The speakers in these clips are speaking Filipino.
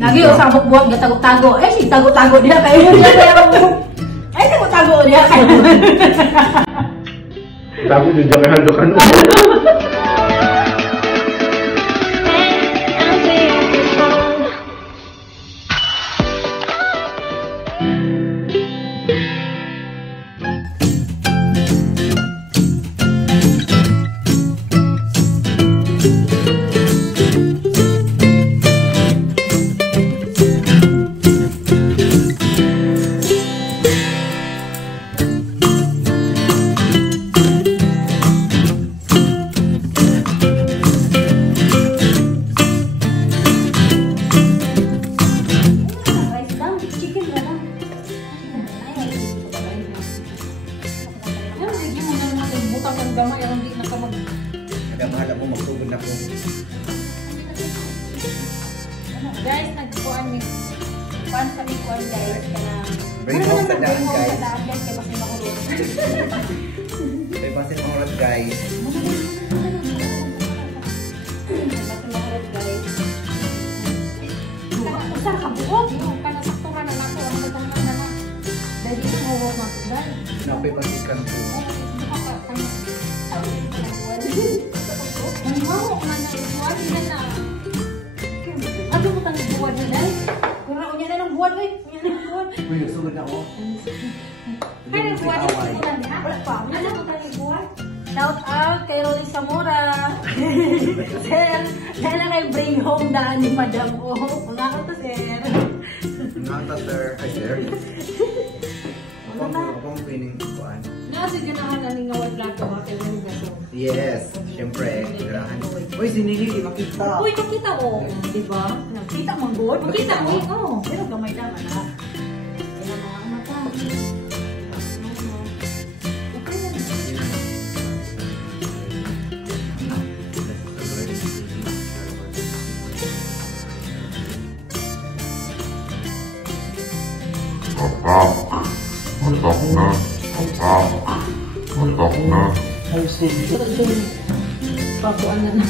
Lagi usah buat gak tago-tago. Si tago-tago dia kayak dia kayak tago-tago dia kayak. Tago juga kan. Guys, nagkuhan ni kuhan kami kuhan guys Bring home sa daan guys. Kaya basi makulot. May basin mahurot guys. Usah kabuot. Kanasaktuhan na nato. Ang matangkan na na. Dahil ito mahurot na ito guys. Napay basikan po. Naniwawak na na. Buwan na na. Ano mo tang buwan na dahil? Kung unya na ng buwan eh. Unya na ng buwan. Uy, nagsugod ako. Ay, nagbuwan na sa buwan na. Ano mo tang buwan? Shout out kay Rolly Zamora. Sir, dahil na kayo bring home daan ni Madam O. Mga ko to, sir. Nata sir. Hi sir. Akong pining kuan. Nasa ganahan na ni ngawal plato ha kay Rolly Gaso. Yes, syempre. Ganahan. Uy, sinili, makita. Uy, nakita ko. Diba? Nakita mong good? Nakita mo? Oo. Pero gamay naman ha. Kaya mga mata. Okay yan. Papuan na na.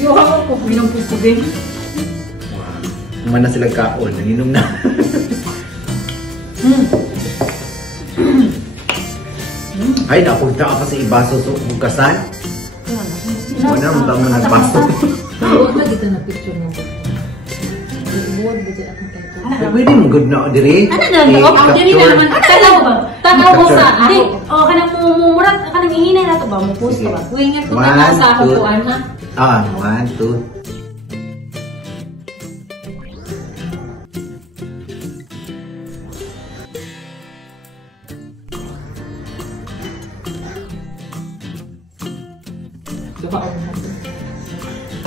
Yung ako po, minang pupugin. Kuman na sila kaon, nanginom na. Ay, napunta ka sa ibaso sa bukasan. Wala mo tamo nagbaso. Huwag na dito na picture mo. Buwag ba dito atong kayo? Pwede mo good na diri. Ano na? Ang diri na naman. Tanaw ba? Tanaw mo sa ako. O, kanang mumurat, kanang hihinay na ito ba? Mupost ka ba? Wingat ko tanaw sa hapuan ha. 1, 2. Diba ako mo?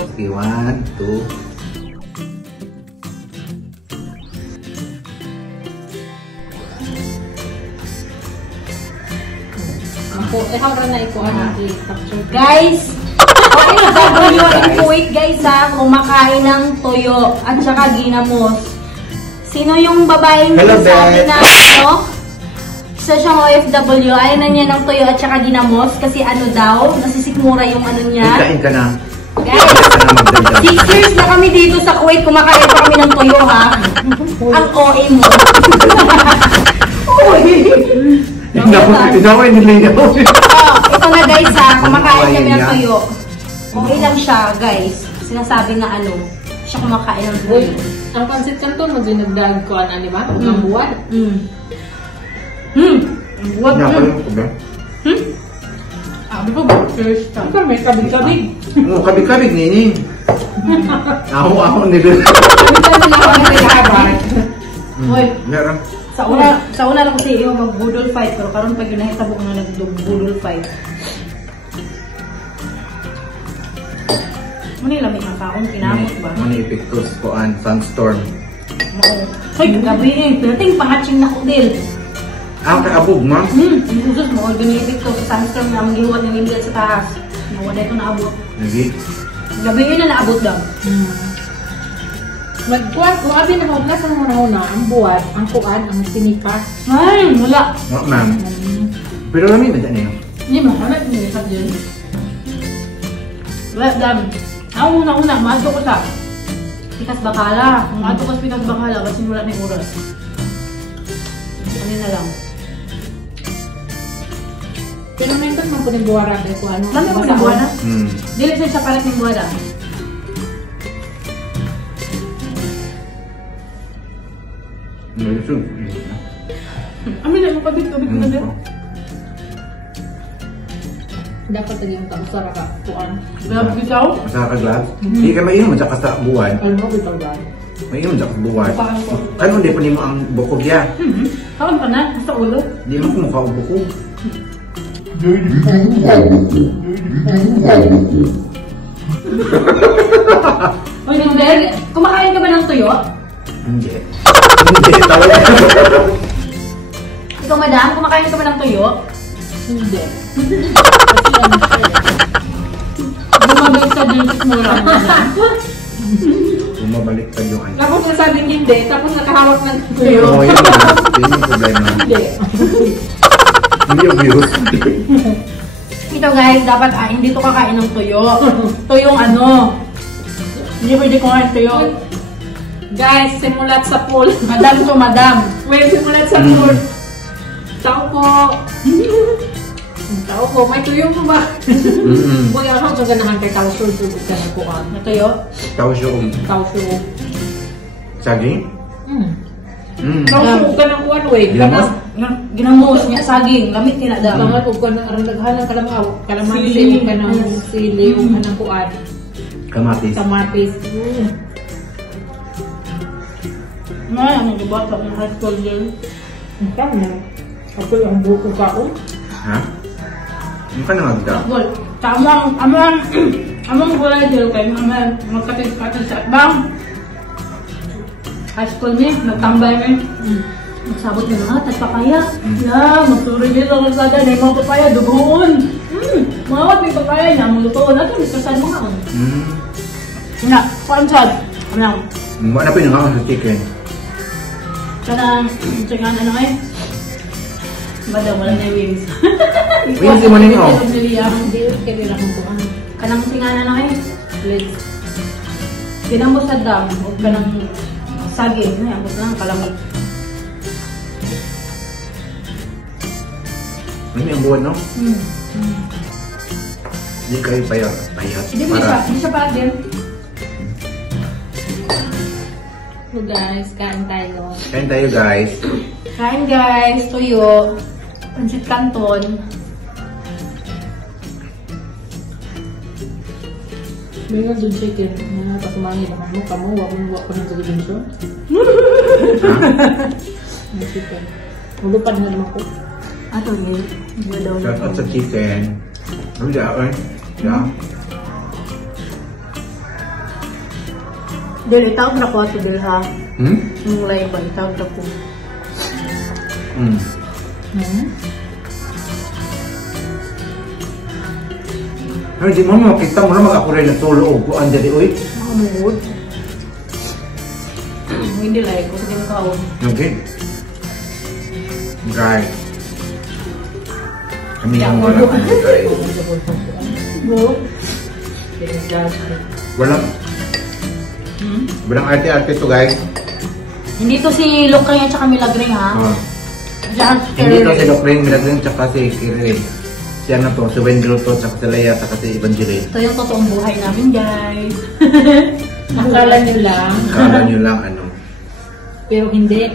Okay, 1, 2. Ikaw rin na ikuha natin capture. Guys! Okay, gagawin nyo in Kuwait guys ha. Kumakain ng toyo at saka ginamos. Sino yung babaeng sabi na ano? Isa siyang OFW. Ayaw na niya ng toyo at saka ginamos. Kasi ano daw, nasisikmura yung ano niya. Kain ka na. Guys, 6 years na kami dito sa Kuwait. Kumakain pa kami ng toyo ha. Ang OA mo. Ito ko niliyaw. Ito na guys ha, kumakain kami ng toyo. Okay lang siya guys. Sinasabi na ano, siya kumakain ng toyo. Ang concept kanto magdinagdag ko ana, di ba? Ang buwan. Ang buwan. Abi ko ba first time. Ikaw may kabig-kabig. Oo, kabig-kabig nini. Ako nila. Kabig-kabig ako ang naghahabay. Hoy, Meron. sa una lang kasi yung mag-budol fight, pero karon pag yun nahitabo ko na nag-budol fight. Manila may makaon, kinamot ba? Mani epektos ko an sunstorm. Hoy, gabi eh, pinating pangatching na ko din. Kaabog ma? Usus mo, ginibig ko sa sunstorm na maghiwat ng imbigat sa taas. Nawala ito naabot. Lagi. Gabi yun na naabot daw. Magkuhan, kung abi na hudlas ang muna ang buwan, ang kuan, ang sinipa. Ay, wala. No, ma'am. Pero lami ba dyan yun? Hindi mo, hanap mo yung yun. Wala, dami. Ako una-una, maso ko sa Pikas bakala. Kung ato kas pikas bakala, kasi wala na yung oras. Ano na lang. Pero nandun man po ng buwara dahil kung ano. Lami mo ng buwana? Hmm. Dili siya sa palat ng buwana. Lusog. Amin na mo kabit-kabit na din. Dapat tadi yung kausara ka. Kuan. Grabe bitaw. Masaka ka glass? Hindi ka mainom sa kasa buwan. Alam mo, bitaw ba? Mainom sa buwan. Ano hindi pa mo ang bukog ya? Kaon pa na, sa ulo. Hindi mo kumukha ang bukog. Uy, hindi. Kumakain ka ba ng tuyo? Hindi. Hindi, tawa yan. Ikaw, madam, kumakain ka ba ng tuyo? Hindi. Kasi ano siya eh. Bumabalik sa dentist mo lang. Bumabalik pa yung ano. Tapos nasabing hindi, tapos nakahawak ng tuyo. Oo, yun na. Yun yung problema. Hindi. Hindi yung views. Ito guys, dapat hindi to kakain ng tuyo. Tuyong ano. Hindi pwede kumain tuyo. Guys, simulat sa pool. Madam to, madam. Wait, simulat sa pool. Tao po. Tao po, may tuyo po ba? Huwag yung ako ganahan kay tao sul-sul ka na po ka. Na tuyo? Tao siya Tao sul. saging? Tao sul ka ng kuwan, wait. Ginamos? Ginamos niya, saging. Lamit niya na daw. Langat ko ka ng arang kalamaw. Kalamansi ka ng sili, ka ng kuwan. Kamatis. Kamatis. May, ang nagibata ng high school din. Ang kami. Ako yung buko ka ko. Ha? Ano ka na magda? Well, amang gulay din kayo, magkapit-kapit sa atbang. High school mi, nagtambay mi. Magsabot na nga, tagpapaya. Magturo din ang kalsada na yung mga papaya, dugoon. Mawat may papaya niya, malutoon. Ato, may kasan mga. Nga, kuan sad. Ano? Mukha na pinangaon sa chicken. Kanang, tsingan ano eh. Bada, wala na yung wings. Wings, mo ninyo. Hindi, kailan akong kuwan. Kanang tsingan ano eh. Let's. Ginamos sa dam, o kanang saging. Ay, abot lang, kalamit. Ano yung buwan, no? Hindi kayo payat. Hindi siya pa din. So guys, kain tayo. Kain tayo, guys. Kain guys, tuyo. Pancit Canton. Mayroon dun chicken na patumangi naman mo kamo, wag mo ko ng television. May chicken. Ulupad mo naman ko. Ato yun. Hindi daw Shout out sa chicken. Ano siya, eh? Yeah. Dili, tawag na ko ato dili ha. Yung live ba, tawag na ko. Ay, di mo makita mo na mag-akuray na tulo o kuan dyan, oy. Makamugod. Hindi like, kung sige makaon. Okay. Guys. Kami ang walang ano, guys. Walang arte-arte to, guys. Hindi to si Lokay at saka Milagring ha. Diyan, Hindi to si Lokring, Milagring, tsaka si Kirin. Siya na to, si Wendro to, tsaka si Leia, tsaka si Evangeline. Ito yung totoong buhay namin guys. Akala nyo lang. Kala nyo lang, ano. Pero hindi.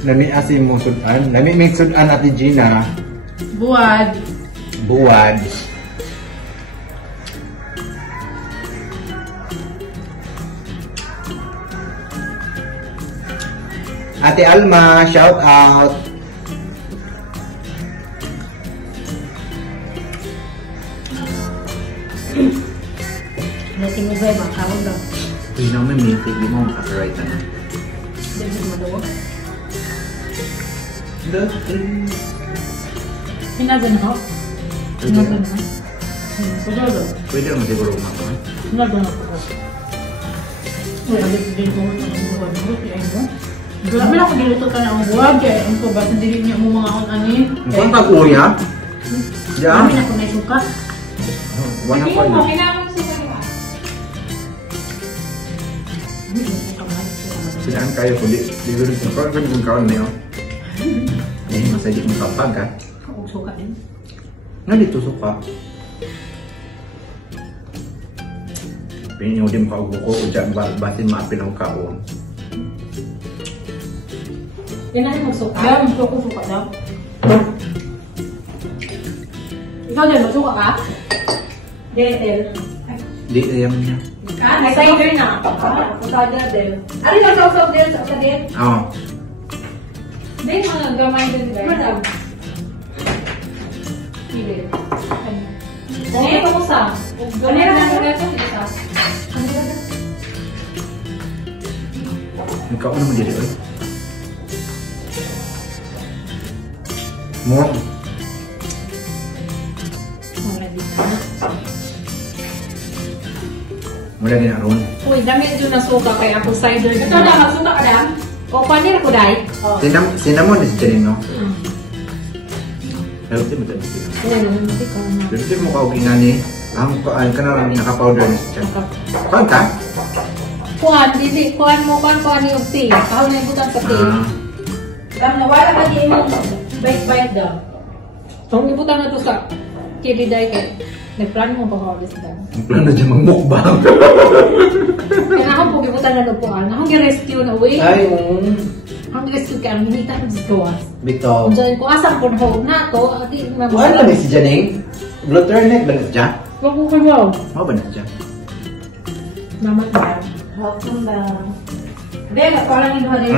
Nami asin mo sudan. Nami may sudan Ate Gina. Buwad. Buwad. Ate Alma, shout out. Nating mo ba yung mga kaon daw? Uy, naman may hindi mo makakaright na. Hindi mo daw. Hinagan ako. Hinagan ako. Pwede naman siguro kumakain. Hinagan ako. Wala din din ko ng buwan mo. Grabe ako dito ka na ang buwag eh. Ang tubat na dili niya mo mga on-anin. Ang pag-uya? Diyan? Kami na kung may suka. Wala pa yun. Kailangan mo suka ba? Sinaan kayo kung di rin kung karon na yun. Ay, masaya mong kapag ha. Ako suka din. Nga dito suka. Pinyo din ka ugo ko dyan basin maapin ang kaon. Yan na yung magsuka. Kaya suka daw. Ikaw din, magsuka ka? Del. Di ayan niya. May cider na. Pusada del. Ano yung sausaw del sa del? Oo. Del, mga gamay din ba? Madam. Hindi. Ganyan ko sa. Ganyan na ito isa. Ikaw naman dito eh. Mo. Mula din aron. Uy, dami yun na suka kaya ako cider. Ito na, magsuka ka lang. O, paano ako dahil? Sinamon is dyan no? Pero di mo dyan. Wala naman, hindi ka na. Pero di mo kaugin ni. Ang ka na lang naka-powder na siya. Kuhan ka? Kuhan, dili. Kuhan mo, kuhan yung tea. Kahon na yung butang sa tea. Ram na wala ka di mo bite daw. Kung ibutang na to sa kiliday kay nagplano mo pag-order sa Ang plano na dyan magmukbang. kaya ako po ibutang na lupuan. Akong gi-rescue na uwi. Ay, Akong gi-rescue ka. Ang hinita ko sa gawas. Bito. Kung dyan ko asang kung home na to, ati Wala ba si Janine? Glutternet ba na siya? Huwag ko kayo. Mga ba na siya? Naman ba? Welcome back. Del, parang ino din.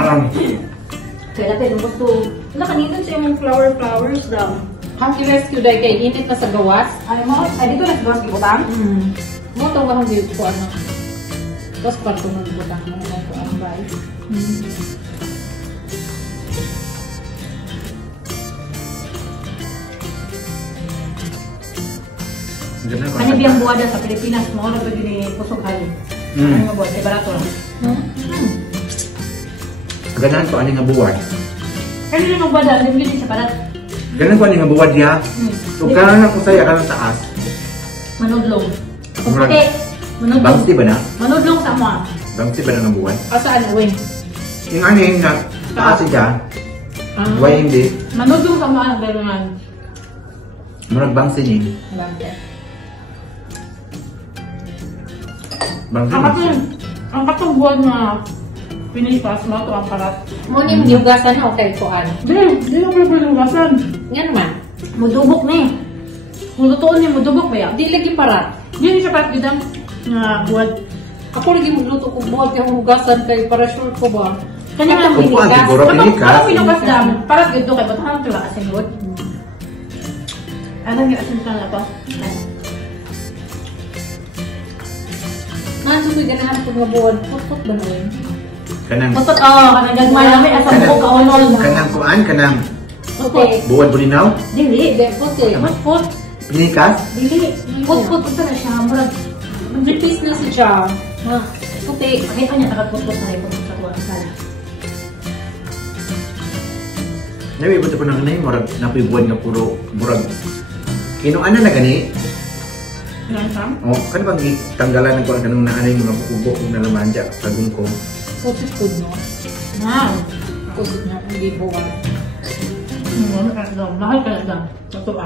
Kaya natin gusto. Wala kanina siya yung flowers daw. Akong gi-rescue dahil kay init na sa gawas. Ay mo, ay dito naggawas gibutang. Mo itong akong gi ko ano. Tapos parto ng butang mo ko ang bay. Kani biyang buwada sa Pilipinas mo na pwede ni pusok hali. Ano nga buwad, barato lang. Ganahan ko aning nga buwad. Kani yung buwada, limit siya parat. Ganahan ko aning nga buwad niya. Kung ka na kung saya ka ng taas. Manudlong. Puputi. Manudlong. Bangti ba na? Manudlong sa mo. Bangti ba na nga buwad? Asaan uwi? Yung aning na taas siya. Buway hindi. Manudlong sa mo ang berongan. Murag bangsi niya. Bangsi niya. Ang katong buwan na pinipas mo ito ang parat. Mo ni yugasan na okay ko ano. Di ko pala pinugasan. Nga naman. Mudubok na eh. Kung totoo niya, mudubok ba yan? Di lagi parat. Yun yung sapat gidang nga buwan. Ako lagi magluto ko buhat yung hugasan kay para sure ko ba. Kanya nga Kung kuhan, siguro pinikas. Kapag pinugas dam, parat gito kay batahan ito lang asin wood. Ano yung asin ka na ito? Nandiyo ko ganahan ko nga buhat. Put ba na yun? Kanang Putot, kanang gagmay namin at ang buko kaunol. kanang kuan kanang Okay. buwad bulinaw. Dili. Hindi, puti. Put. Pinikas. Dili. Put. Ito na siya. Murag. Nipis na si Cha. Ma. Puti. Pakita niya takaput-put na rin sa tuwa. Sala. Nabi buto ko nang nay murag napoy buwad nga puro murag. Kinuan na gani. Lansam? Oh, kan bang tanggalan ng kuan kanang naanay mga kubo kung nalaman diya tagong ko. Puti food mo. Wow. Puti nga. Hindi buwan. Mahal ka na lang. Totoo.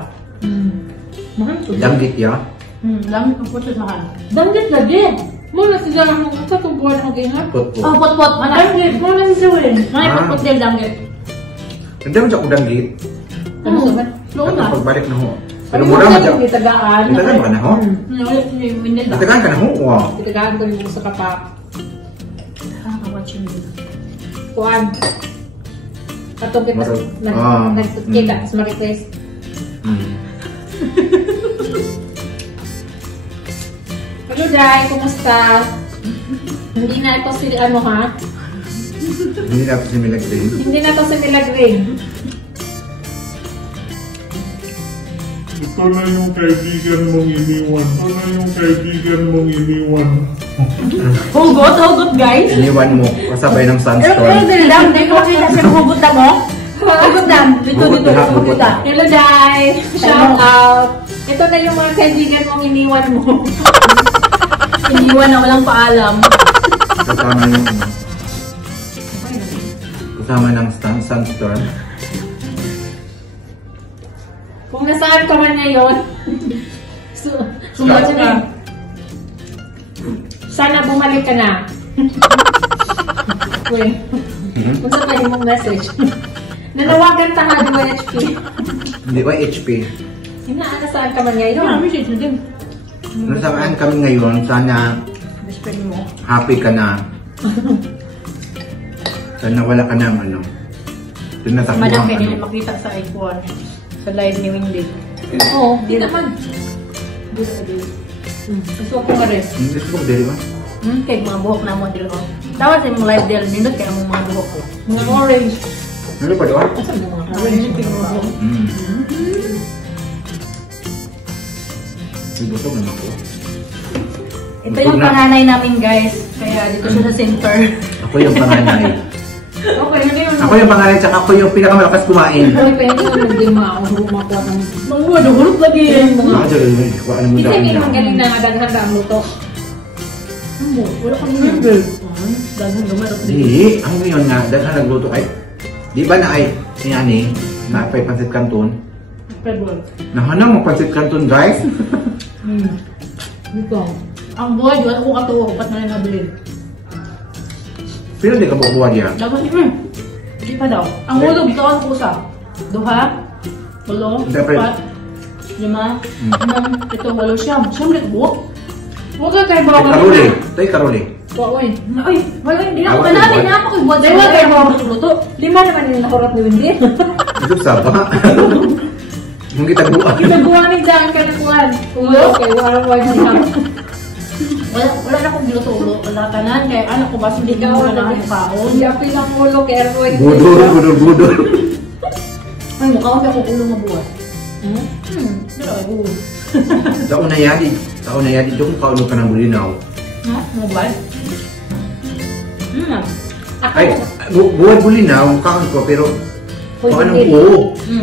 Mahal ko. Danggit ya. Lamit ang putot mahal. Danggit na din. Muna sila lang kung katong buwan ang gingat. Pot. Oh, pot-pot. Danggit. Muna si Sewin. May pot-pot din danggit. Hindi mo siya ko danggit. Ano sa man? Slow na. Pagbalik na ho. Pero Ano mura mo mo sa siya. itagaan? Itagaan ka na ho. Naulit niya yung winil lang. Itagaan ka na ho. Wow. Itagaan ko yung sa kapak. Kakawatch yun. Kuan. Katong kita nagkita sa Marites. Hello, Day. Kumusta? Hindi na ito si ano ha? Hindi na ako si Milagrin. Hindi na ito si Milagring. Ito na yung kaibigan mong iniwan. Ito na yung kaibigan mong iniwan. Hugot guys. Iniwan mo, kasabay ng Pero sunstorm. dam, di ko kita siya hugot na mo. Hugot dam. Dito, hugot dam. Hello, Day! Shout out! Ito na yung mga kaibigan mong iniwan mo. Iniwan na walang paalam. Kasama yung kasama ng sunstorm. Kung nasaan ka man ngayon, Sumat ka. sana bumalik ka na. Wait. Kung sa kayo mong message. Nanawagan ta nga yung HP. Hindi ba HP? Nasaan ka man ngayon? Message na din. Nasaan kami ngayon, sana Best friend mo. happy ka na. Sana wala ka ng ano. Tinatakbuhan Madam, ka. kaya nila makita sa icon. Sa live ni Wendy. Oo, di naman. Gusto ko ka rin. Hindi ko dili ba? Kaya mga buhok na mo dito. Dapat sa mga live dito, nindot kaya mga buhok ko. Mga orange. Ano pa doon? Asan mo mga orange? Ibutog naman ako. Ito yung panganay namin guys. Kaya dito siya sa center. Ako yung panganay. Okay, ano yun? Ako yung panganay, tsaka ako yung pinakamalakas kumain. Ay, pwede mo hindi makuha ng... Mga hulog lagi yan. Mga dyan, ano mo Isa daan hindi niya. naman galing na madaghan ang luto. Wala kang member. Daghan lumarap dito. Hindi, ang ngayon nga, dahil na nagluto ay, di ba na ay, sinani, na apay pansit kanton? February. Nahanang mo pansit kanton, guys? Dito. Ang buhay, wala ko katuwa. Ba't na rin nabilin? Pero di ka bukuha niya. Dapat, hindi pa daw. Ang hulog, ito ang kusa. Duha, walo, Dapat. 4, 5, 6, 7, 8, siyam. Siyam rin buhok. Huwag ka kayo Tay bawa karuli, tay karuli. Uy. Ay, wala, hindi na ako Awa, manalin awa. na ako. Buwan Dahil wag kayo bawa luto. Lima naman yung nakurat ni Wendy. Ito saba. Mung kita buka. Nagbuwanig daan ka ng kuhan. Okay, wala siya. Wala na akong giluto ulo. Wala tanan. Kaya anak ko ba, hindi ka wala na yung paon. Hindi ako lang ulo kay Erwin. Budol. Ay, mukha ko akong ulo nga buwan. Pero ay, Taon na yan, ito kung kaulo ka ng bulinaw. Ha? Mobile? Ay, buwan bulinaw, kaon ko, pero Uy, kung anong hindi.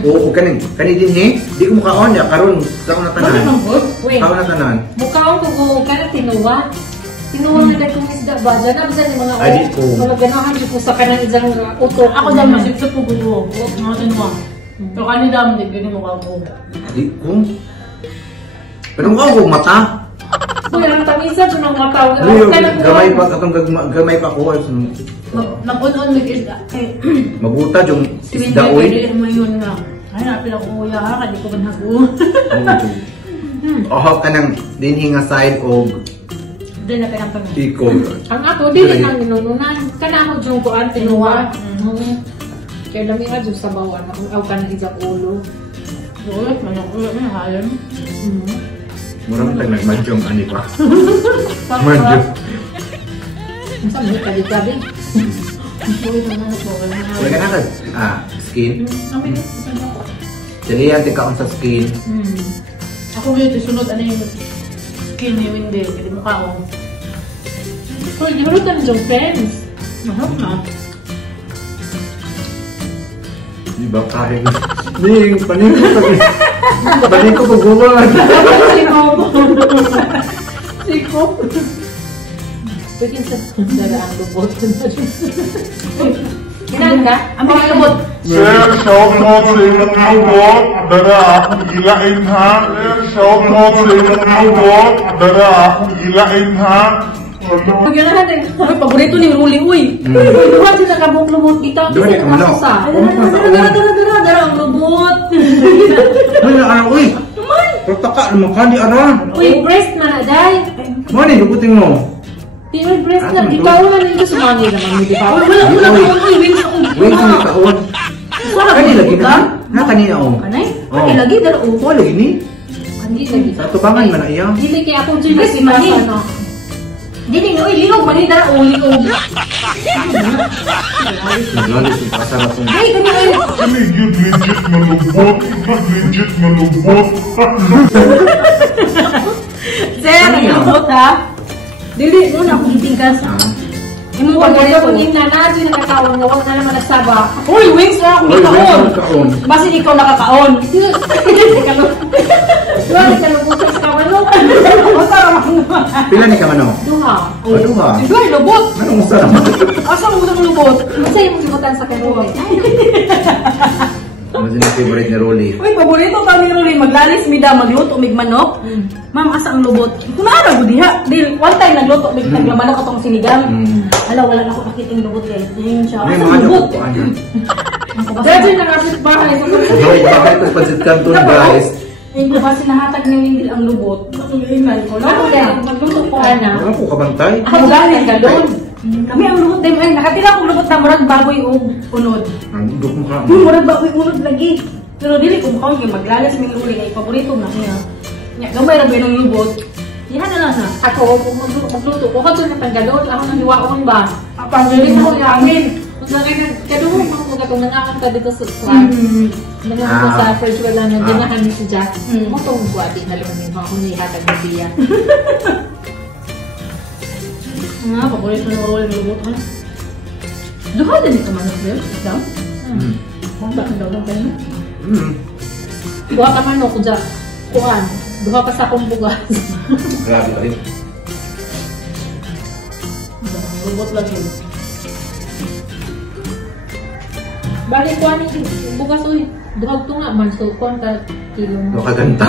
oo, kanil din eh. Di ko makaon ya, karon kaon na Wala tanan. nang good. Wait. Kaon na tanan. Mukha akong kung ka na tinuwa. Tinuwa nga dahil kung isda ba? Diyan na bisan yung mga Ay, di ko. Mga ganahan yung pusa ka ng isang utok. Ako dyan, masipsip ko gulo. Mga tinuwa. Pero kanina, hindi ganyan mukha ko. Di ko. Pero mukha ko mata. Uy, ang tamisa doon ang mataw. Ano gamay pa, katong gamay pa ko. Nag-on-on with isda. Eh, Magutad yung si isda Windy, oy. pwede mo yun nga. Ay, napila ko kuya ha, hindi ko man hago. Oho ka ng dinhi nga side og Hindi na pinapanood. tikog. Ang ako, dili ang ninununan. Kanako yung kuan, tinuwa. Kaya dami nga dyan sa bawan. Aw ka ng isang ulo. Ulit, manok ulit na halon. Murang tag nagmadyong ani pa. Sakto. Madyong. Ang sabi ka di gabi. Ulit na manok mo. Wala ka na ka, skin. Dali yan, tika sa skin. Ako ngayon, isunod ano yung skin ni Windy. Kasi mukha ko. Uy, di ba rin tayo dyan, friends? Mahal na. Di ba kahit Ning, paning ko pag paning ko pagbuwan. Siko. Pwede sa daraan lubot. Kailan ka? Ang mga lubot. Sir, shout out sa inyong lubot. Dara akong ilain ha. Sir, shout out sa inyong lubot. Dara akong ilain ha. Pagyan na natin. Ay, paborito ni Ruli, uy. Diba sila kabong lumot dito? Doon ka manok. Dara ang lubot. Ay, ano, uy. Protaka, lumakali, ara. Uy, breast na na, day. Mani, lukuting mo. Pinoy breast na. Ikaw na nito sumangin naman. Di ba? Wala ko uy, wings ako. Wait, hindi taon. Kanina lagi na. Na kanina, oh. Kanay? Oh. Kanay lagi, dara o. Oh, lagi ni. Hindi lagi. Sa tubangan man na iya. Dili kaya ako dyan. Breast man eh. Dili, uy, linog man eh, dara o, linog. Naglalis yung pakasarap ng... Ay, kanay, ay. Legit malubot. Legit malubot. Sir, ang lubot ha. Dili mo na akong gitingkas. Imo Huwag pag ka ganito. kung na natin nakakaon mo, huwag na naman nagsaba. Uy, wings na akong gikaon. Basi ikaw nakakaon. Duha, nagkalubutas ka man. Asa ra man. Pila ni ka mano? Duha. Duha. Duhay lubot. Anong usa ra? Asa mo sa lubot? Basta yung simutan sa kanuhay. Ano din ang favorite ni Rolly? Uy, paborito ka ni Rolly, maglalis mida, magluto mig manok. Ma'am, asa ang lubot? Kung naara ko diha. Di one time nagluto mig naglamanok atong sinigang. Ala, wala na ako nakita yung lubot guys. Ayun siya. May Asa mga ang lubot? nakukuhaan yan. Dati nakapit bahay sa Hoy, bakit ito pansit canton guys? Ayun ko ba sinahatag ni Windil ang lubot? Nakulingan ko. Ako kaya, magluto ko ana. Wala ko kabantay. Ako galing ka doon. Kami ang lubot din. Ay, nakatira akong lubot na murag baboy o unod. Ang duk mo ka. Murag baboy unod lagi. Pero dili ko mukha yung maglalas may uli kay paborito na niya. Nya, gamay ra ba yung lubot? Yan na lang ha. Ako, kung magluto ko, kasi natanggalon, ako nang hiwaon ba? Apang Hindi galing mo mo yamin. Kung sa akin, kaduho mo kung katong nangakan ka dito sa kwan. Nangakan ko sa fridge wala na, ganahan ni si Jack. Mo itong buwati na naman yung ako niya ihatag na biya. Nga, paborito na roll ng lubot ha. Duha din ito manok din. Isang? Kung bakit daw lang kayo? Buha ka man ako, Jack. Kuhan. Duha pa sa akong bugas. Grabe ka rin. Lubot lang yun. Balik kuhan ni bugas, uy. Duha ito nga man, so kuhan ka kilo mo. Baka ganta.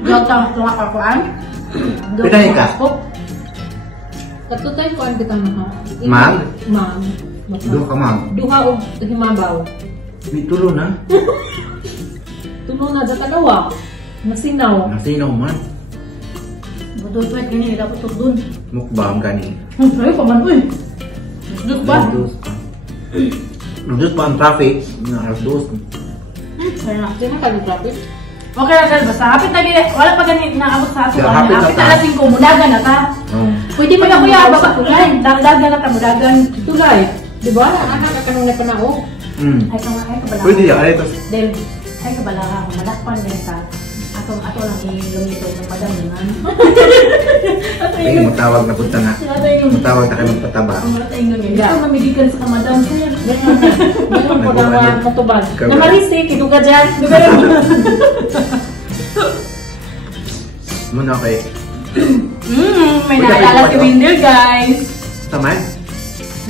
Duha ka kakuan? Pinay ka? Katutay kuhan kita na ha. Ma'am? Ma'am. Duha ka ma'am. Duha o himabaw. May tulo na. Tuno na sa kanawa. Masinaw. Nasinaw man. Budol pa ganyan, dapat ito dun. Mukbang gani. Ay, paman uy. Dut ba? Nandus pa ang traffic. Nakados. Kaya na. Hindi na kalugapit. Okay na sir, basta hapit na gini. Wala pa ganit naabot sa aso. Yeah, hapit na Hapit ta. na natin ko, mudagan na ta. Pwede mo na kuya, baka tulay. Dagdagan na ta, mudagan. Tulay. Di ba? Anak ka kanong napanao. Ay, kabalaha. Pwede yan. Ay, tas. Del, ay kabalaha ako. Madakpan din ta. Ato lang ilumito ng madam naman. Ay, matawag na punta nga. Matawag na kayo magpataba. Ang mga tayo ngayon. Ito mamigikan sa kamadam. Ganyan po na matubad. Ikaw ba? Namarisi, kinuga dyan. Muna kay. May naalala si Windel guys. Tama?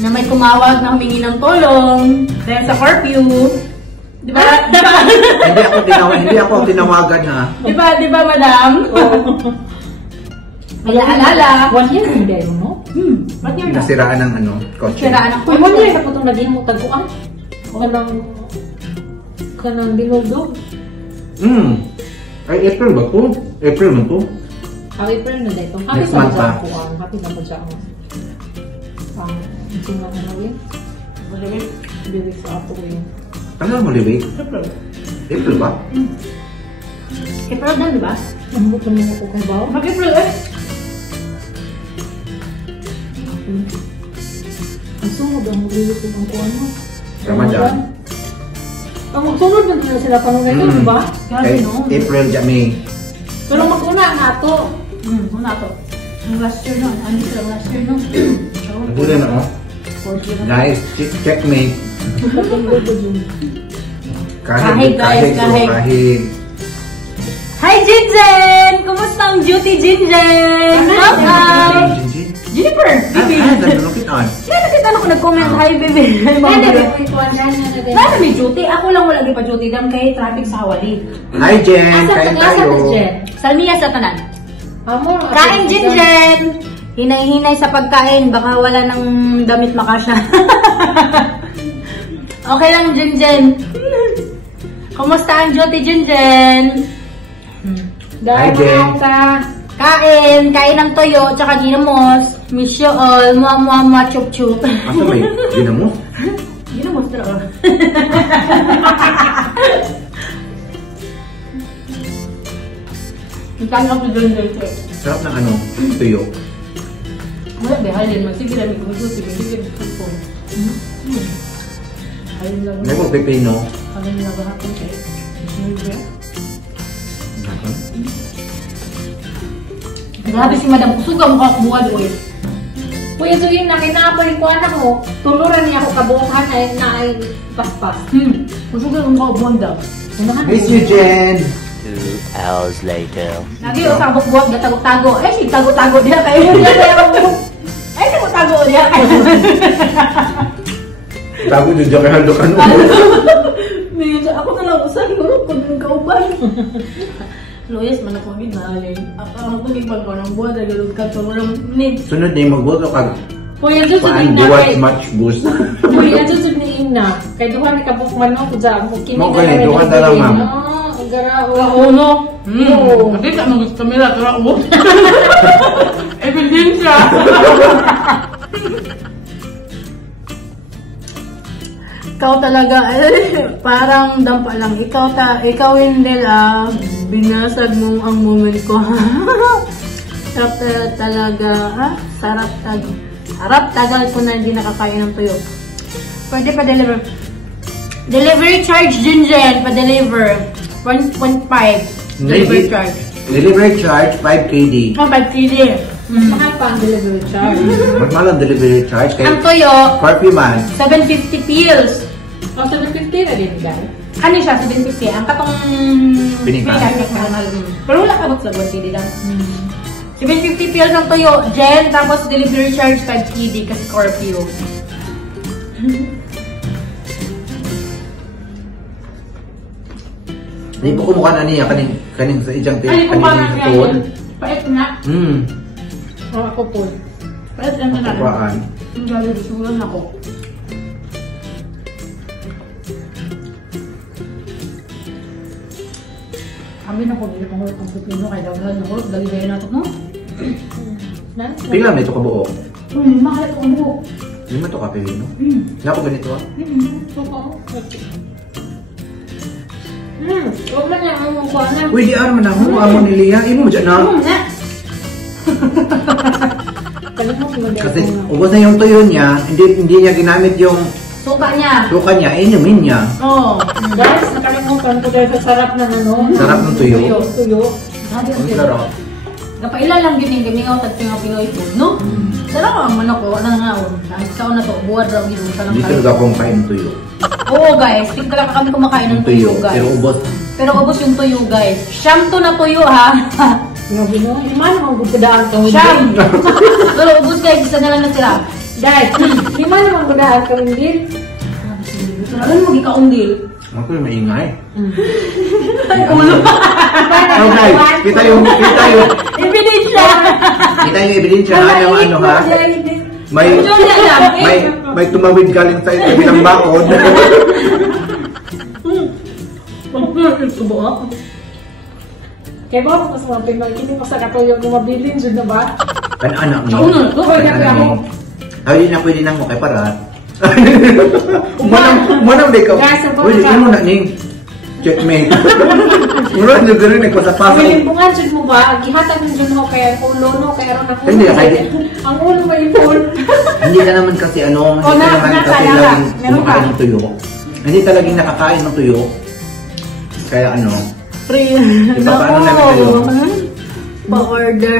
Na may tumawag na humingi ng tulong dahil sa curfew. Di ba? Hindi ako tinawagan ha. Di ba, madam? May naalala. 1 year hindi kayo, no? Ba't yun na? Nasiraan ng ano, kotse. Siraan ang Uy, 1 year na po itong naging mo tagpuan. Kanang dinugdog. Ay, April ba po? April man po? April na dito. Happy Next na month po pa. dyan po. Happy na po dyan. Hindi nga na rin. Bilis sa apo ko yun. Ano mo, Libby? April. April ba? April na, di ba? Ang buto mo ko kay Bao. Mag-April eh. Ang sunod ang maglilip ko ng kuwan mo. Ramadan. Ang magsunod na nila sila pa nung ngayon, di ba? Ay, Kasi no. April, May. Pero mag-una nga to. Una to. Ang last year no. Ano sila last year no? Nagula na ako. Guys, checkmate. Kahig, guys, kahig. Kahig. Hi, Jinjen! Kumusta ang duty, Jinjen? Welcome! Jennifer! Baby! Nalulukit on. Nakita ko nag-comment, hi, baby. Nasa may duty? Ako lang wala di pa duty dam kay traffic sa Hawali. Hi, Jen. Asa Kain ka tayo. Jen? Salmiya sa tanan. Amor. Kain, Jinjen! Hinay-hinay sa pagkain, baka wala ng damit makasya. Okay lang, Jinjen. Kumusta ang duty, Jinjen? Dahil Hi, Jen. mga ka. Kain ng toyo, tsaka ginamos. Miss you all, mua, chup, chup. Asa may ginamos? Ginamos na oh. Ang ako dyan dito. Sarap ng ano, tuyo. Wala ba, halin, magsige lang, sige, cellphone. Halin lang, May mo pepino. halin lang hapon kayo. Grabe si Madam, usuga mo ka buwan, oy. Kuya Joy, nakinapoy ko anak mo, tuluran niya ako kabuuhan na ay paspas. Usuga mo ka buwan daw. Miss you, Jen. 2 hours later. Lagi o sabok buwan, gatago-tago. Ay, si tago-tago diya kayo. Ay, tago-tago diya kayo. Tago dyan dyan kay Haldokan. Medyo ako na lang usan, guro, kung yung kauban. Loyes, man ako din naalin. Ako magigman ko ng buwan, nagulog ka ito. Sunod na yung magbuto kag Kuya Joy, paan buwat much boost. Kuya Joy, ni Ina. Kay duha ni kabukman no, kudya mo Okay, duha na lang, ma'am. Garao. no? Kasi ka nang gusto nila, tura ubo. Ebidensya. Ikaw talaga, parang dampa lang. Ikaw hindi lang. Binasag mo ang moment ko. Sarap talaga, ha? Sarap tagal ko na hindi nakakain ng tuyo. Pwede pa deliver. Delivery charge din dyan, pa-deliver. 1.5 delivery charge. Delivery charge, 5 KD. 5 KD. Mahal pa ang delivery charge. Mas mahal ang delivery charge kay Ang tuyo, Corpy man. 750 pills. O, 750 na din, guys. Ano siya, 750? Ang katong... Pinikan. Pero wala ka sa 1 KD lang. 750 pills ang tuyo, gel, tapos delivery charge 5 KD kasi Scorpio. Hindi po kumukha na niya kaning sa ijang Ay, kung parang kaning tuon. pait nga. O, ako po. Pait lang na lang. Kuhaan. Ang gabi, susulan ako. Kami na ko, hindi ko hulot ang pipino kaya daw na hulot, dali-dali na ito, no? Pila may ito kabuo. Mahal ko ang buhok. Lima ito ka, Pilino. Naku ganito ah. Huwag na niya ang mukha na. Uy, di arman na. Amo ni Lia. Imo mo dyan na. Kasi ubos na yung tuyo niya, hindi niya ginamit yung Suka niya. suka niya, inumin niya. Oo. Guys, nakalimutan ko dahil sa sarap ng ano. Sarap ng tuyo. Tuyo. Ang sarap. Napailan lang yun yung gamingaw at Pinoy food, no? Sarap ang manok ko, wala nga ako. Sa una to, buwad raw yun, salang Hindi talaga akong kain ng tuyo. Oo guys, tignan talaga kami kumakain ng tuyo guys. Pero ubos. Pero ubos yung tuyo guys. Siyam to na tuyo ha. Grabe no, iman naman gudaan ka. Siyam! Pero ubos guys, isa na lang na sila. Guys, iman naman gudaan ka din. Ano mo gikaundil? Ako yung maingay. Ay, ulo! Oh guys, kita yung Ebidensya! ebidensya ng ano ha. May tumawid galing sa ito bilang baon. Kaya ba ako sa mga Pinoy, hindi mo sa katuyo kung mabilin dyan na ba? Kan anak mo. Ako na, okay na kaya mo. Ay, na pwede na mo kay parat. Manang di ka. Guys, ang Uy, di mo na ning. Checkmate. Mura nyo gano'n nagpasapasa. Pilimpungan dyan mo ba? Gihatag ng dyan mo kaya ang ulo no, kaya rin ako. Hindi, kaya- Ang ulo may ipon. Hindi ka naman kasi ano, hindi ka naman kasi laging kumakain ng tuyo. Hindi talagang nakakain ng tuyo. Kaya ano, Free. Paano namin kayo? Pa-order.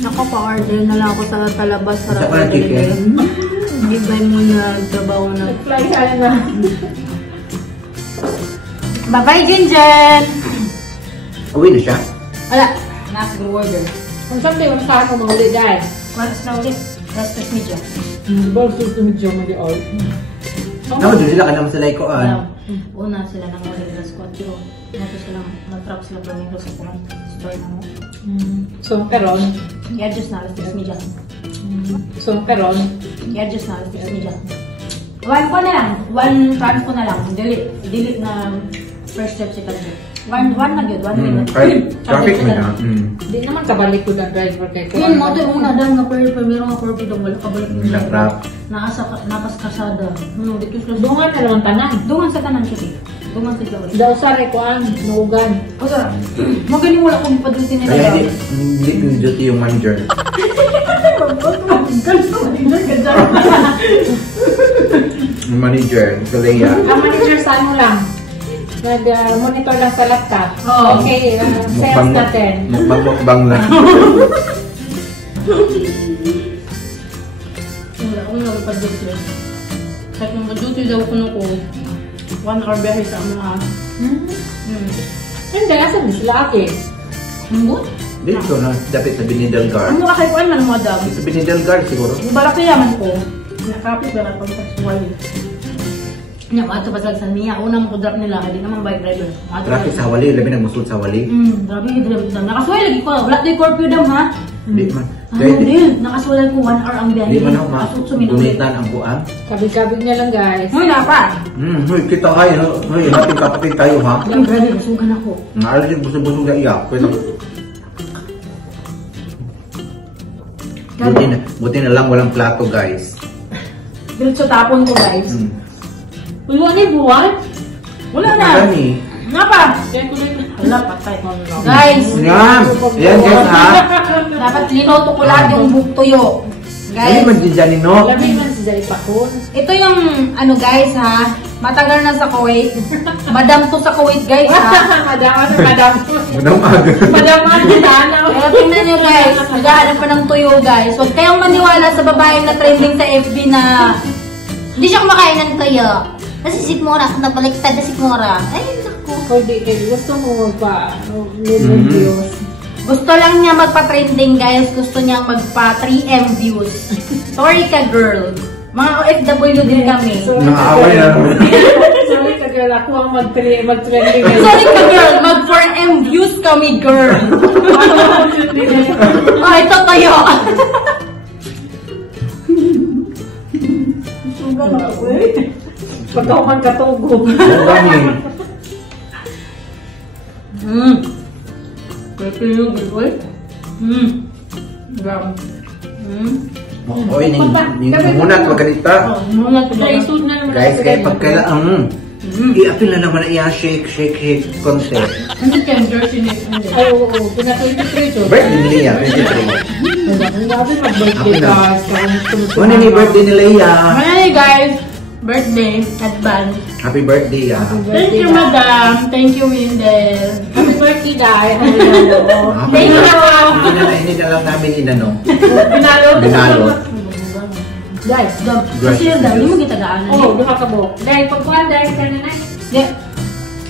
Nako, pa-order na lang ako sa talabas. Isa pa ng chicken. Gibay mo na, trabaho na. Fly ka na. Bye-bye, Jinjen! uwi na siya. Wala. Nasa order. Kung saan tayo sa ako mga ulit dahil. Once na ulit. Rest media. Balso to medyo mo di all. Naman doon sila ka naman sa laikoan. Una sila nang ulit sa squad. Pero, nato sila, nag-trap sila primero sa kurang store na mo. So, karon. I-adjust na, rest media. So, karon. I-adjust na, rest media. One ko na lang. One trans ko na lang. Delete na first step, second step. One na yun. One minute. Kahit traffic mo na. Di naman kabalik ko ng driver kay ko. Yun, mo ito yung una dahil nga primero nga purple daw wala kabalik yung Natrap. napas kasada. Dito sila. Dungan na naman tanan. Dungan sa tanan kasi. Dungan sa Flores. Daw sa rekuan, nuugan. O sarap. Magaling wala kong padusin nila. Kaya hindi yung duty yung manager. Yung manager, sa Leia. Ang manager sa ano lang. nag-monitor lang sa laptop. Oo. Okay, sales natin. Mukbang lang. Wala akong nagpag-duty. Kahit nag-duty daw ko nung 1 hour biyahe sa mga. Hindi, asan din sila ate? Ambot? Dito na, dapat sa Binidelgar. Ano ka kay Kuan man, madam? Dito Binidelgar siguro. Balak yaman ko. Nakapit ba na pang pagsuwali? Nya ato pasag sa niya unang ko drop nila hindi naman bike driver. Traffic sa Hawali, labi nagmusod sa Hawali. Grabe drop dam. Nakasuway lagi ko. Wala day curfew dam ha. Di man. Ano din? Nakasuway ko 1 hour ang biyahe. Di man ako Suminom. ma-unitan ang buwan. Kabig-kabig niya lang guys. Hoy dapat. Hoy, kita kayo. Hoy, hating kapatid tayo ha. Ang grabe masugan ako. Maaari din busog-busog na iyak. Pwede. Buti na lang walang plato guys. Diretso tapon ko guys. Wala na buwan? Wala na. Marami. Nga pa. Wala patay. Guys. Yan. Yan guys ha. Dapat linoto ko lahat yung tuyo. Ay, Guys. man din dyan no? Lamig man si Jai Pakon. Ito yung ano guys ha. Matagal na sa Kuwait. Madam to sa Kuwait guys ha. Madam. Madam aga. Madam sana. Pero tingnan nyo guys. Naghahanap pa ng tuyo guys. Huwag kayong maniwala sa babaeng na trending sa FB na hindi siya kumakain ng tuyo. Kasi sikmura. Nabaliktad na sikmura. Ay naku. Pwede kayo. Gusto mo pa. Million views. Gusto lang niya magpa-trending guys. Gusto niya magpa 3M views. Sorry ka girl. Mga OFW din kami. Nakaaway na. Sorry ka girl. Ako ang mag-trending. Sorry ka girl. Mag 4M views kami girl. Oh, ito tayo. Pagka man katugo. Marami. Pwede yung gawin. Gam. Oy, muna at maganita. Naisod na naman. Guys, kaya pagkailaan, i-apil na naman na iya shake contest. Ano kaya jersey ni? Ay, oo. Pinaka-23 to. Birthday nila iya, 23. Grabe mag-birthday guys. Ano ni birthday nila iya? Hi guys. Birthday advance. Happy birthday ya. Thank you madam. Thank you Windel. Happy birthday, Dai. Thank you. Hindi na lang namin inano. Binalo. Guys, kasi yun daw, hindi mo kita daanan. Oo, duha ka mo. Dahil pagkuhan, dahil ka na na.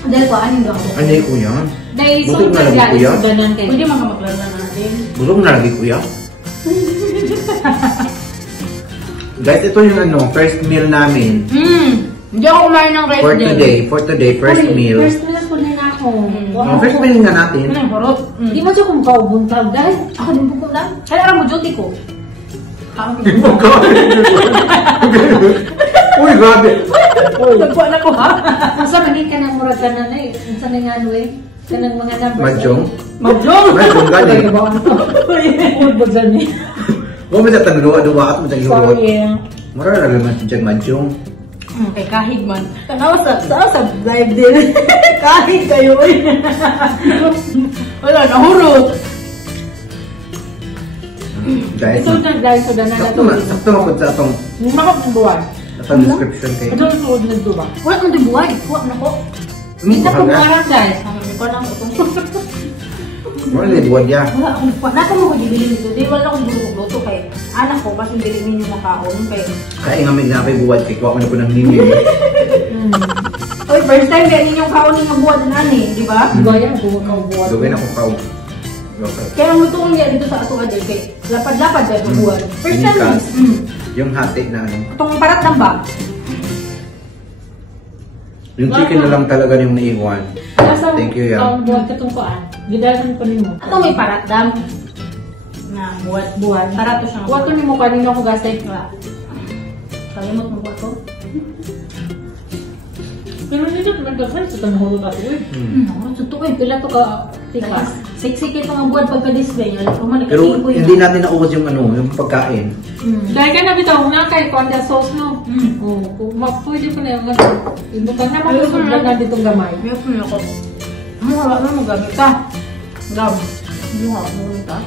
Dahil ko, anong daw ako? Ano yung kuya? Dahil Busog so na lagi, galing kuya? sa danan kayo. Pwede makamaklaro na natin. Busog na lagi kuya. Guys, ito yung ano, first meal namin. Hindi ako kumain ng rice For today, first meal. First meal ako na ako. First meal nga natin. Ano yung horot? Di mo siya kung kaubuntag, dahil. Ako din po lang. Kaya alam mo, duty ko. Uy, grabe. Nagpuan ako ha? Masa manit ka ng murag ka na na eh. Ang sanay nga ano eh. Kanang mga numbers. Majong? Majong! Majong gani. Uy, ba gani? Huwag mo na tanuluan-luwa at mo na ihurot. Sorry. Mura na naman dyan majong. Kay kahig man. Tanawa sa live din. Kahig kayo eh. Wala, nahurot. Guys, Ito na dahil sa danan na sakto mapod sa atong Mga buwan. description kayo. Ito ang suod na duwa. Wala kang dibuhay. Huwag na ko. Hindi na pumarang dahil. Hindi ko lang ito. Mura na buwan niya. Wala akong dibuhay. Naka mo ko dibili nito. Di wala akong luto kay anak ko kasi dili ninyo makaon kay. Kaya nga may napay buwan kay kuha ko na po ng nini. Oy, first time kaya ninyong kaon ng buwan na nani, di ba? Gaya, buwan. Gawin ako kaw. Kaya ang luto niya dito sa ato adil kay lapad-lapad kay buwan. First time. Unikas. Yung hati na ano. Itong parat lang ba? Yung chicken na lang talaga yung naiwan. Thank you, ya. Ang buwan katungkuan. Gidalan ko nimo. Ito may parat dam. Na buwan. Parat to siya. Huwag ko nimo kanino ko gasay ka. Kalimot mo ba ito? Pero nito nagdaghan sa tanghulog ako eh. Ano ito eh. Pila to ka tikas. Sexy kayo mga buwan pagka-display. Pero hindi natin naubos yung ano, yung pagkain. Dahil ka nabitaw na kay konda sauce no. Oo, kung pwede ko na yung ibukan na malusog na ditong gamay. May po niyo ko. Wala na mo gamit ka. Gam. Hindi nga ako gamit ka.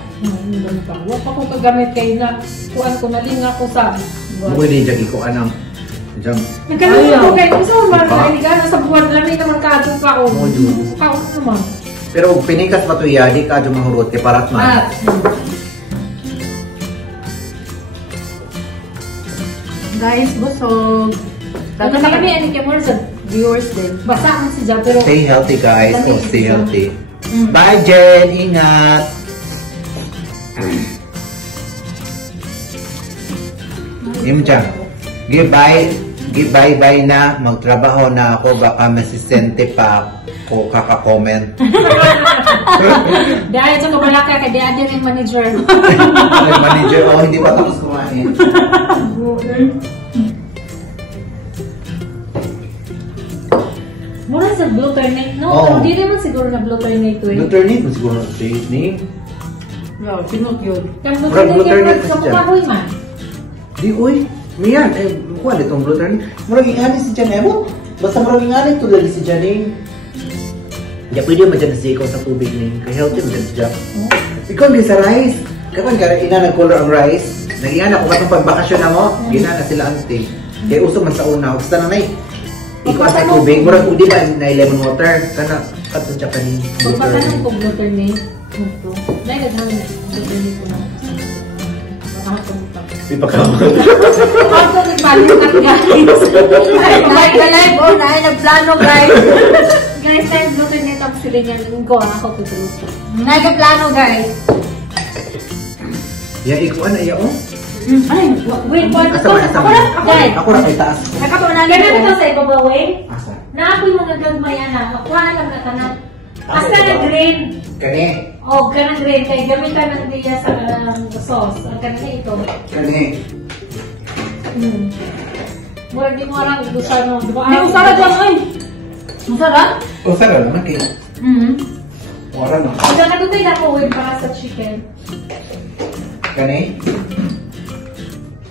Gamit ako. Huwag pa ko kagamit kay na kuan ko nalinga ko sa. Pwede dyan ikuan ang Diyan. Nagkaroon ko kayo. Gusto mo ba? Diba? Nagkaroon sa buwan lang. May naman kato pa o. Oo, yun. Kao naman. Pero pinikas pa to ya, di ka mahurot kay parat man. Guys, busog. Dapat na kami ani kay sa Viewers din. basa ang si Jao pero Stay healthy guys. So stay healthy. Mm. Bye Jen! Ingat! Imcha, give bye na. Magtrabaho na ako. Baka masisente pa ako kaka-comment. dahil sa kabalaka kay Daddy yung manager. Manager, oh hindi pa tapos kumain. Mura sa blue turnate, no? Oo. Hindi naman siguro na blue turnate to eh. Blue turnip, siguro na safe ni. Yo, sinot yun. Yung blue Murag blue turnate turnate yung sa siya. kahoy man. Di, uy. Miyan, kuha ditong blue turnip. Murag ingani si Jan, mo. Basta murag ingani to lagi si Janing. Hindi pwede mo dyan sa ikaw sa tubig ni. Kaya healthy mo dyan si Jan. Ikaw hindi sa rice. Kapan ka ina nag-color ang rice. Nag-iana ko katong pagbakasyon na mo. Gina na sila ante. Kaya uso man sa una. Basta na nay. Ikaw sa tubig. Murag kung di ba na lemon water. Kana katong Japanese. Pagpatanong ko blue turnate. Ito. Dahil naghamin na blue turnate ko na. Ipagkaman. Ako nagpalitan guys. Live na live. Oh, na nagplano guys. Guys, dahil blue turnate ang silingan ko. Ako tutulog. Nagplano guys. Ya, ikuan na iya oh. Ay, Wait, what? Asa man, asa Ako man. na. Guys, Ako ra kay taas. nakatunan ganun ito sa ibabaw eh. Asa? Naapoy mga gagmaya na. Makuha na lang katanan. Basta na green. Kani. O, ganang green. Kaya gamitan ng diya sa sauce. Ang kanina ito. Kani. Mura di mo alam ito sa ano. May usara dyan, ay. Usara? O sarap na kay. Wala na. Hanggang na doon na ko para sa chicken. Kani.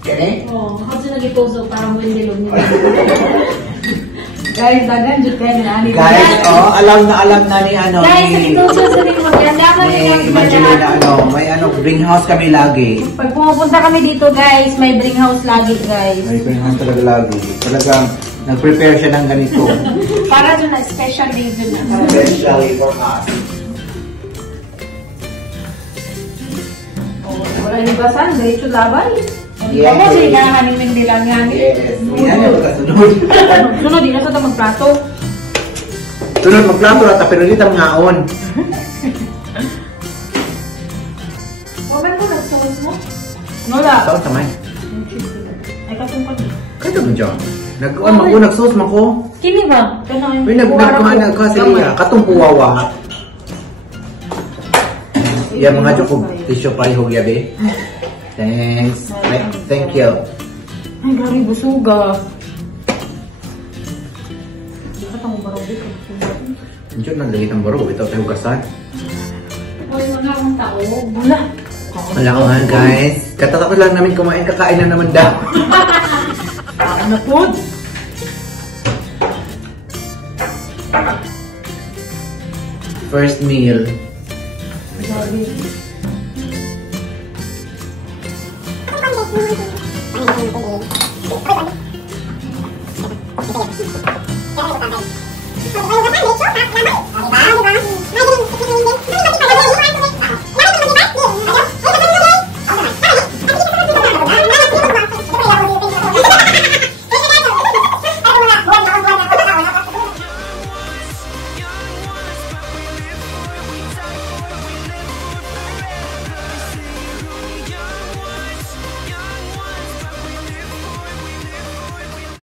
Kani. O, ako dyan nag-iposo para mo yung dilog niya. Guys, dagan jud kayo na ani. Guys, oh, alam na ni ano. Guys, ni- nag-iposo sa rin maganda ka rin ni yung Evangelina ano, may ano, greenhouse kami lagi. Pag pumupunta kami dito guys, may bring house lagi guys. May greenhouse talaga lagi. Talagang nag-prepare siya ng ganito. Para dyan na special day dyan na. Especially for us. Wala ni basan, diretso labay. Yes. Ako sila namin nilang yan. Yes. Yan yung kasunod. Sunod din na sa magplato. Sunod magplato rata pero dito mga on. Waman ko nag-sauce mo? Wala. Saan tamay? Ay katong pag. Kaya mo dyan. Nag-on mag-unag sauce mo ko. Kini ba? Kanang May nagkuhan ka sila. Katong puwawa. Yan mga choko. Tissue pa ihog yabe. Thanks. Thank you. Ay, gari busuga. Katong barobik. Diyan na lagi ng baro. Ito tayo hugasan. Uy, mga akong tao. Wala. Wala ko nga guys. Katatapos lang namin kumain. Kakain na naman daw. Ano food? First meal. Grabe. Thank you.